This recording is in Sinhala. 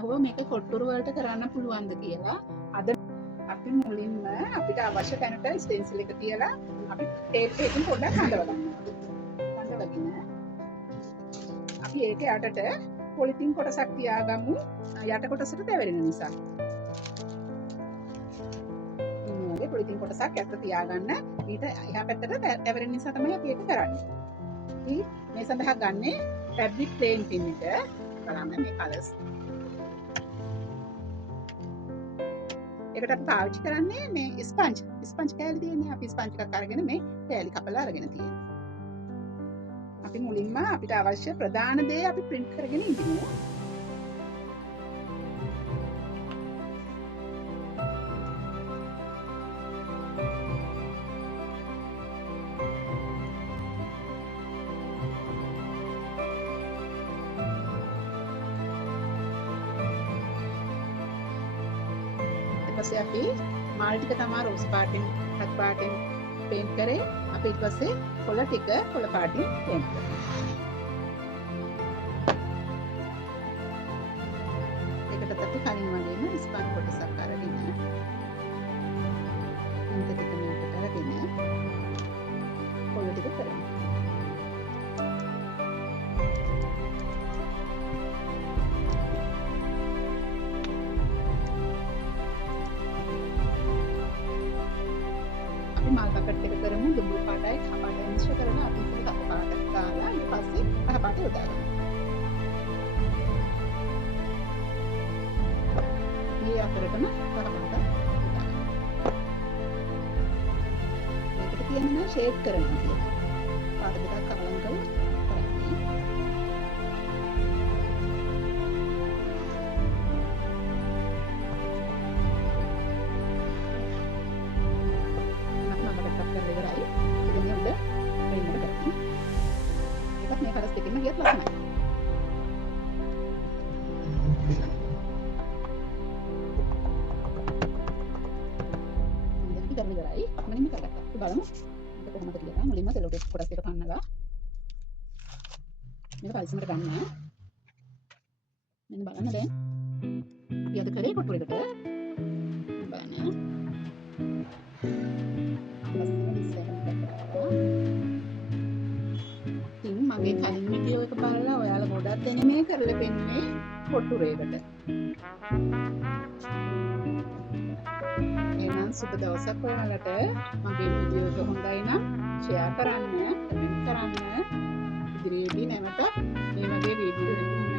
අහුව මේක කොට්ටුරු වලට කරන්න පුළුවන්ද කියලා. අද අපි මුලින්ම අපිට අවශ්‍ය තැනට ස්ටෙන්සිල් එක තියලා අපි ටේප් එකකින් පොඩ්ඩක් හඳව ගන්නවා. හඳවගෙන අපි ඒක යටට පොලිතින් කොටසක් තියාගමු යට කොටසට තැවෙරෙන නිසා. මේ පොලිතින් කොටසක් යට තියාගන්න ඊට එහා පැත්තට තැවෙරෙන නිසා තමයි අපි ඒක කරන්නේ. ඉතින් මේ සඳහා ගන්නේ ෆැබ්‍රික් ප්ලේන් පින් එක. බලන්න මේ කලර්ස්. ඒකට අපි පාවිච්චි කරන්නේ මේ ස්පන්ජ් කෑලි තියෙන්නේ. අපි ස්පන්ජ් එකක් අරගෙන මේ කෑලි කපලා අරගෙන තියෙනවා. අපි මුලින්ම අපිට අවශ්‍ය ප්‍රධාන දේ අපි print කරගෙන ඉඳිමු. ඊපස්සේ අපි මාල් ටික තමයි රෝස් පාටින් හත් පාටින් පේන්ට් කරේ. අපි ඊට පස්සේ කොළ ටික කොළ පාටින් පේන්ට් කරනවා. ඒකට අපි කලින් වගේම ස්පන් කොටසක් අරගෙන මේක ටික මේකට අරගෙන කොළ ටික කරනවා. මල් බකට් එක කරමු. දුඹුරු පාටයි කහ පාටයි මිශ්‍ර කරලා අපි ඉතින් කහ පාටක් දාලා ඊට පස්සේ කහ පාට යොදා ගන්නවා. මේ අතරටම කහ පාට යොදා ගන්නවා. මේකට කියන්නේ ෂේඩ් කරනවා කියලා. පාට දෙකක් කලම් කරලා කරන්නේ. මේ කලස් දෙකෙන්ම ගියත් ලස්සනයි. දැන් අපි කරගෙන ඉවරයි. මුලින්ම කරගත්තා. අපි බලමු මේක කොහොමද කියලා. මුලින්ම සෙලෝ ටේප් කොටස් දෙක පන්නලා මේක පරිස්සමට ගන්න. මෙන්න බලන්න දැන් අපි අද කරේ කොටුරේකට බලන්න. මගේ කලින් වීඩියෝ එක බලලා ඔයාලා ගොඩක් දෙනෙක් මේ කරලා පෙන්නේ කොටුරේකට. එහෙනම් සුබ දවසක් ඔයාලට. මගේ වීඩියෝ එක හොඳයි නම් ෂෙයා කරන්න, කමෙන්ට් කරන්න. ඉදිරියේදී නැවත මේ වගේ වීඩියෝ එකකින්